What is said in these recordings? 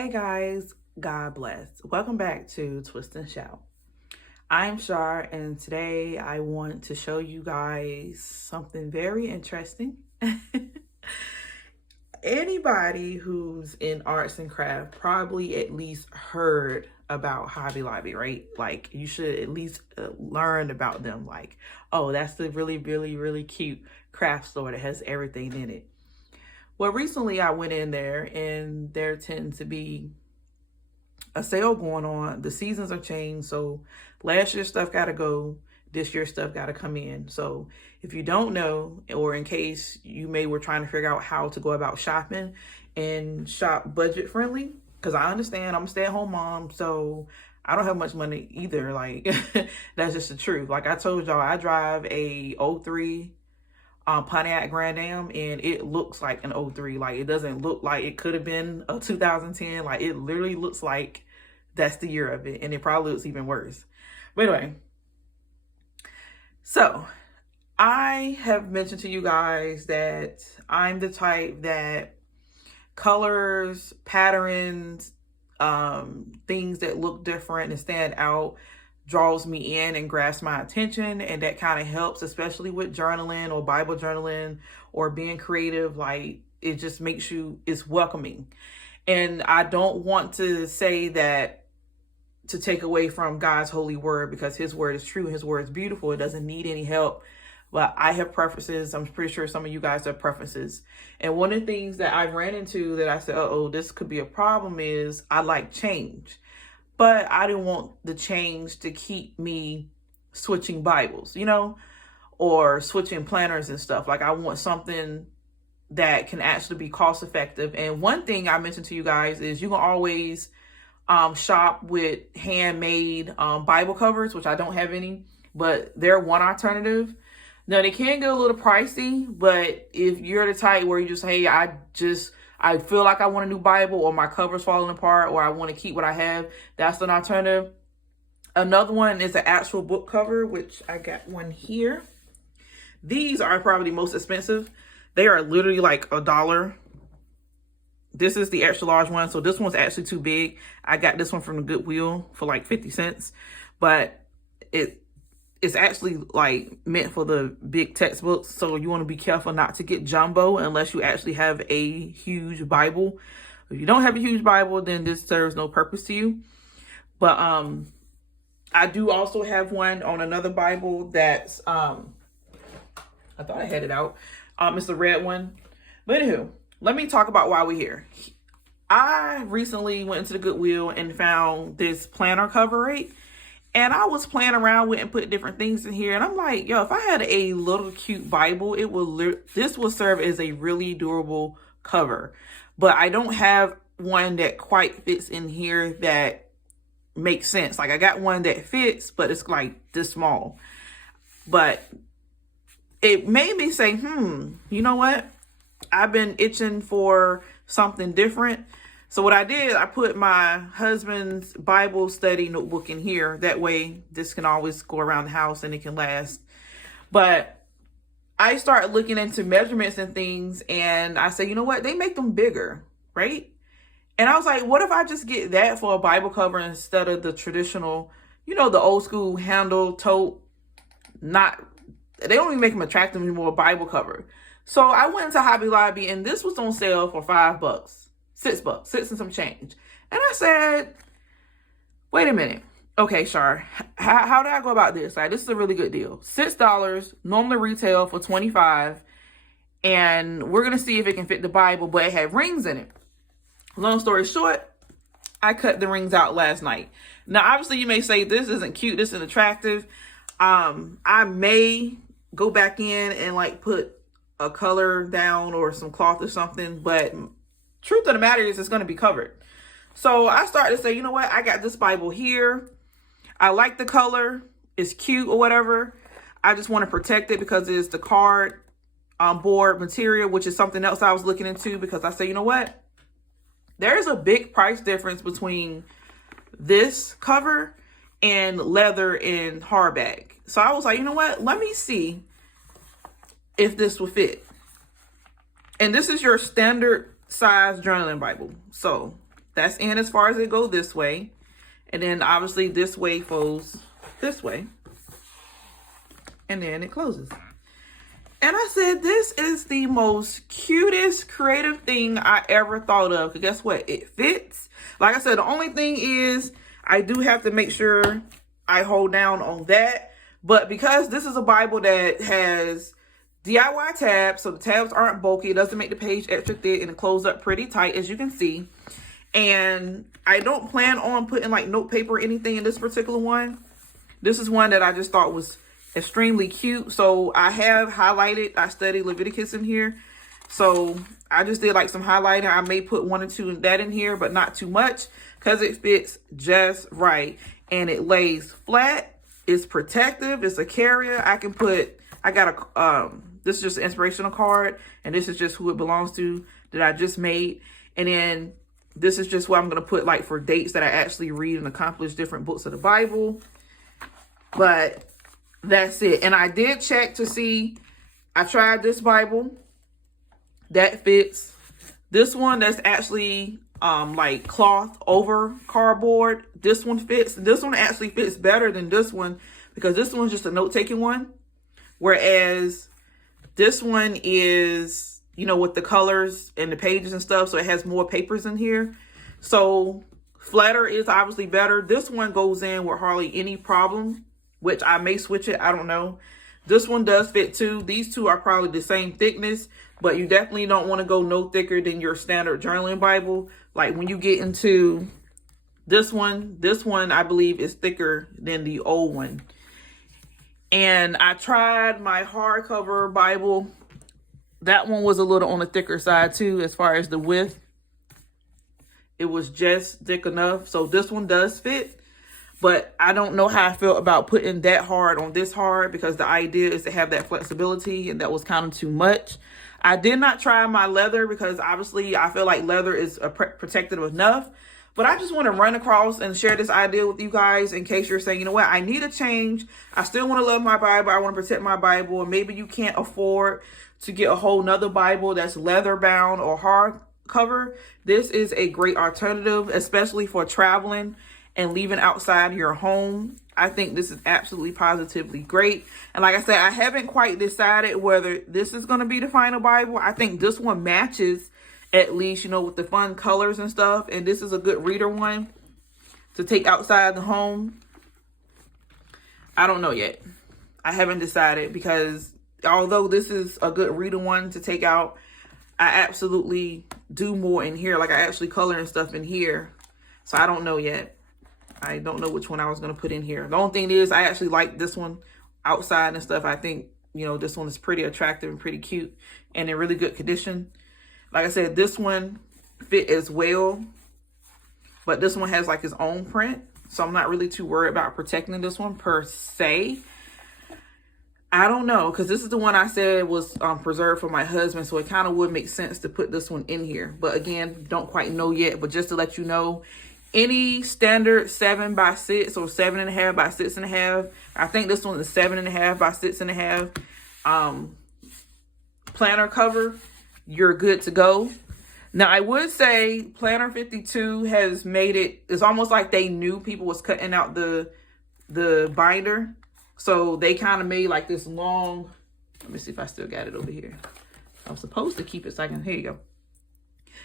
Hey guys, God bless. Welcome back to Twist and Shout. I'm Shar, and today I want to show you guys something very interesting. Anybody who's in arts and craft probably at least heard about Hobby Lobby, right? Like you should at least learn about them. Like, oh, that's the really cute craft store that has everything in it. Well, recently I went in there and there tends to be a sale going on. The seasons are changed. So last year's stuff got to go. This year's stuff got to come in. So if you don't know, or in case you were trying to figure out how to go about shopping and shop budget friendly, because I understand I'm a stay-at-home mom, so I don't have much money either. Like that's just the truth. Like I told y'all, I drive a '03 Pontiac Grand Am, and it looks like an '03. Like it doesn't look like it could have been a 2010. Like it literally looks like that's the year of it, and it probably looks even worse. But anyway, so I have mentioned to you guys that I'm the type that colors, patterns, things that look different and stand out draws me in and grasps my attention, and that kind of helps, especially with journaling or Bible journaling or being creative. Like it just makes it's welcoming. And I don't want to say that to take away from God's holy word, because his word is true, his word is beautiful, it doesn't need any help. But I have preferences. I'm pretty sure some of you guys have preferences. And one of the things that I ran into that I said, oh, this could be a problem, is I like change. But I didn't want the change to keep me switching Bibles, or switching planners and stuff. Like I want something that can actually be cost effective. And one thing I mentioned to you guys is you can always shop with handmade Bible covers, which I don't have any, but they're one alternative. Now they can get a little pricey, but if you're the type where you just, hey, I feel like I want a new Bible, or my cover's falling apart, or I want to keep what I have, that's an alternative. Another one is an actual book cover, which I got one here. These are probably the most expensive. They are literally like $1. This is the extra large one. So this one's actually too big. I got this one from the Goodwill for like 50 cents, but it's actually like meant for the big textbooks. So you want to be careful not to get jumbo unless you actually have a huge Bible. If you don't have a huge Bible, then this serves no purpose to you. But I do also have one on another Bible that's I thought I had it out. It's the red one. But anywho, let me talk about why we're here. I recently went into the Goodwill and found this planner cover, right? And I was playing around with and put different things in here. And I'm like, yo, if I had a little cute Bible, this will serve as a really durable cover. But I don't have one that quite fits in here that makes sense. Like I got one that fits, but it's like this small. But it made me say, you know what? I've been itching for something different. So what I did, I put my husband's Bible study notebook in here. That way this can always go around the house and it can last. But I started looking into measurements and things, and I said, you know what? They make them bigger, right? And I was like, what if I just get that for a Bible cover instead of the traditional, the old school handle, tote, they don't even make them attractive anymore, a Bible cover. So I went into Hobby Lobby, and this was on sale for $5, $6, 6 and some change. And I said, wait a minute. Okay, Shar, how did I go about this? Like, this is a really good deal. $6, normally retail for $25. And we're going to see if it can fit the Bible, but it had rings in it. Long story short, I cut the rings out last night. Now, obviously, you may say, this isn't cute, this isn't attractive. I may go back in and like put a color down or some cloth or something, but truth of the matter is it's going to be covered. So I started to say, you know what? I got this Bible here. I like the color. It's cute or whatever. I just want to protect it because it's the card board material, which is something else I was looking into, because I say, you know what? There's a big price difference between this cover and leather and hardback. So I was like, you know what? Let me see if this will fit. And this is your standard size journaling Bible. So That's in as far as it goes this way. And then obviously this way folds this way. And then it closes. And I said, this is the most cutest creative thing I ever thought of. Because guess what? It fits. Like I said, the only thing is I do have to make sure I hold down on that. But because this is a Bible that has DIY tabs, so the tabs aren't bulky, it doesn't make the page extra thick, and it closes up pretty tight, as you can see. And I don't plan on putting like note paper or anything in this particular one. This is one that I just thought was extremely cute. So I have highlighted, I studied Leviticus in here. So I just did like some highlighting. I may put 1 or 2 of that in here, but not too much, because it fits just right. And it lays flat. It's protective. It's a carrier. I got a, this is just an inspirational card. And this is just who it belongs to that I just made. And then this is just what I'm going to put like for dates that I actually read and accomplish different books of the Bible. But that's it. And I did check to see, I tried this Bible. That fits. This one that's actually like cloth over cardboard. This one fits. This one actually fits better than this one, because this one's just a note-taking one. Whereas this one is, you know, with the colors and the pages and stuff. So it has more papers in here. So flatter is obviously better. This one goes in with hardly any problem, which I may switch it. I don't know. This one does fit too. These two are probably the same thickness, but you definitely don't want to go no thicker than your standard journaling Bible. Like when you get into this one I believe is thicker than the old one. And I tried my hardcover Bible. That one was a little on the thicker side too, as far as the width. It was just thick enough. So this one does fit. But I don't know how I feel about putting that hard on this hard, because the idea is to have that flexibility, and that was kind of too much. I did not try my leather, because obviously I feel like leather is protective enough. But I just want to run across and share this idea with you guys in case you're saying, you know what, I need a change. I still want to love my Bible. I want to protect my Bible. And maybe you can't afford to get a whole nother Bible that's leather bound or hardcover. This is a great alternative, especially for traveling and leaving outside your home. I think this is absolutely positively great. And like I said, I haven't quite decided whether this is going to be the final Bible. I think this one matches, at least, you know, with the fun colors and stuff. And this is a good reader one to take outside the home. I don't know yet. I haven't decided, because although this is a good reader one to take out, I absolutely do more in here. Like I actually color and stuff in here. So I don't know yet. I don't know which one I was going to put in here. The only thing is I actually like this one outside and stuff. I think, you know, this one is pretty attractive and pretty cute and in really good condition. Like I said, this one fit as well, but this one has like its own print. So I'm not really too worried about protecting this one per se. I don't know, because this is the one I said was preserved for my husband. So it kind of would make sense to put this one in here. But again, don't quite know yet. But just to let you know, any standard 7x6 or 7.5 by 6.5. I think this one is 7.5 by 6.5. Planner cover, you're good to go. Now I would say Planner 52 has made it. It's almost like they knew people was cutting out the binder, so they kind of made like this long. Let me see if I still got it over here. I'm supposed to keep it so I can. Here you go.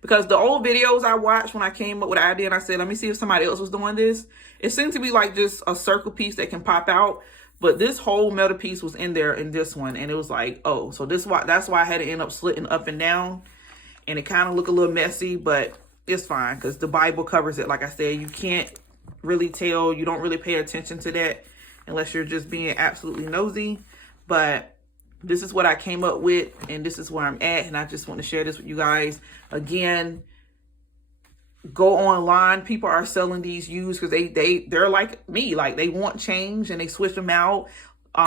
Because the old videos I watched when I came up with the idea and I said, let me see if somebody else was doing this, it seemed to be like just a circle piece that can pop out. But this whole metal piece was in there in this one. And it was like, oh, so that's why I had to end up slitting up and down. And it kind of looked a little messy, but it's fine because the Bible covers it. Like I said, you can't really tell. You don't really pay attention to that unless you're just being absolutely nosy. But this is what I came up with, and this is where I'm at, and I just want to share this with you guys. Again, go online. People are selling these used because they're like me, like they want change and they switch them out.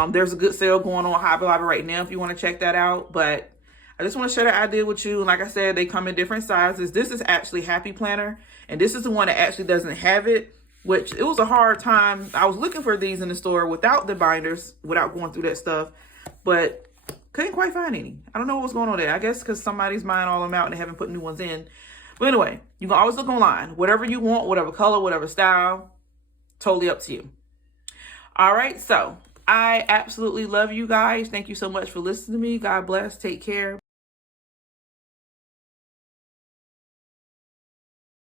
There's a good sale going on Hobby Lobby right now if you want to check that out. But I just want to share that idea with you. And like I said, they come in different sizes. This is actually Happy Planner, and this is the one that actually doesn't have it, which it was a hard time. I was looking for these in the store without the binders, without going through that stuff, but couldn't quite find any. I don't know what's going on there. I guess because somebody's buying all them out and they haven't put new ones in. But anyway, you can always look online. Whatever you want, whatever color, whatever style, totally up to you. All right, so I absolutely love you guys. Thank you so much for listening to me. God bless. Take care.